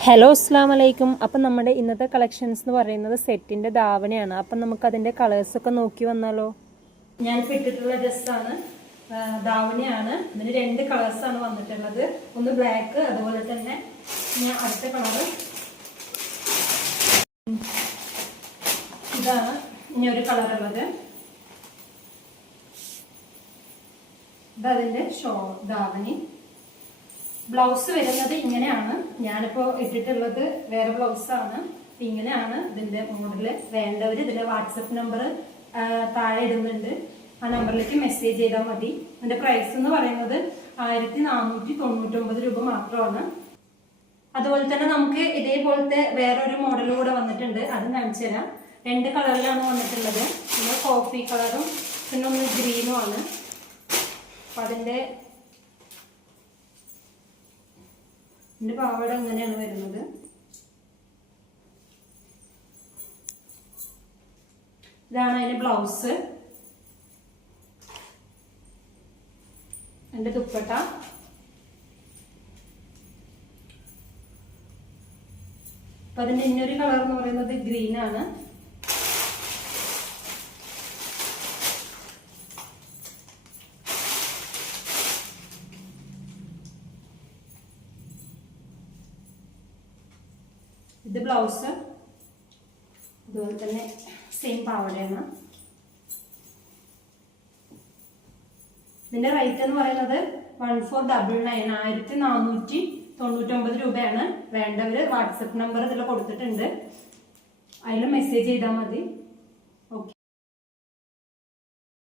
Hello അസ്സാം വലൈക്കും. അപ്പം നമ്മുടെ ഇന്നത്തെ കളക്ഷൻസ് എന്ന് പറയുന്നത് സെറ്റിൻ്റെ ധാവണിയാണ്. അപ്പം നമുക്ക് അതിൻ്റെ കളേഴ്സൊക്കെ നോക്കി വന്നാലോ. ഞാനിപ്പോൾ ഇട്ടിട്ടുള്ള ഡ്രസ്സാണ്, ധാവണിയാണ്. ഇതിന് 2 കളേഴ്സാണ് വന്നിട്ടുള്ളത്. ഒന്ന് ബ്ലാക്ക്, അതുപോലെ തന്നെ ഞാൻ അടുത്ത കളറ് ഇതാണ്. ഇനി ഒരു കളറുള്ളത് ഇതതിൻ്റെ ധാവണി. ബ്ലൗസ് വരുന്നത് ഇങ്ങനെയാണ്. ഞാനിപ്പോൾ ഇട്ടിട്ടുള്ളത് വേറെ ബ്ലൗസാണ്. ഇങ്ങനെയാണ് ഇതിൻ്റെ മോഡല്. വേണ്ടവർ ഇതിൻ്റെ വാട്സപ്പ് നമ്പർ താഴെ ഇടുന്നുണ്ട്. ആ നമ്പറിലേക്ക് മെസ്സേജ് ചെയ്താൽ മതി. ഇതിൻ്റെ പ്രൈസ് എന്ന് പറയുന്നത് 1499 രൂപ മാത്രമാണ്. അതുപോലെ തന്നെ നമുക്ക് ഇതേപോലത്തെ വേറൊരു മോഡൽ കൂടെ വന്നിട്ടുണ്ട്. അത് കാണിച്ചു തരാം. 2 കളറിലാണ് വന്നിട്ടുള്ളത്. പിന്നെ കോഫി കളറും പിന്നെ ഒന്ന് ഗ്രീനും ആണ്. അപ്പം അതിൻ്റെ പാവാട ഇങ്ങനെയാണ് വരുന്നത്. ഇതാണ് അതിന്റെ ബ്ലൗസ്. അതിന്റെ ദുപ്പട്ട. അപ്പൊ അതിന്റെ ഇന്നൊരു കളർ എന്ന് പറയുന്നത് ഗ്രീൻ ആണ്. ഇത് ബ്ലൗസ്. അതുപോലെ തന്നെ സെയിം പാവടയാണ്. ഇതിന്റെ റേറ്റ് എന്ന് പറയുന്നത് 1499 1499 രൂപയാണ്. വേണ്ടവര് വാട്സപ്പ് നമ്പർ ഇതിൽ കൊടുത്തിട്ടുണ്ട്. അതിൽ മെസ്സേജ് ചെയ്താൽ മതി.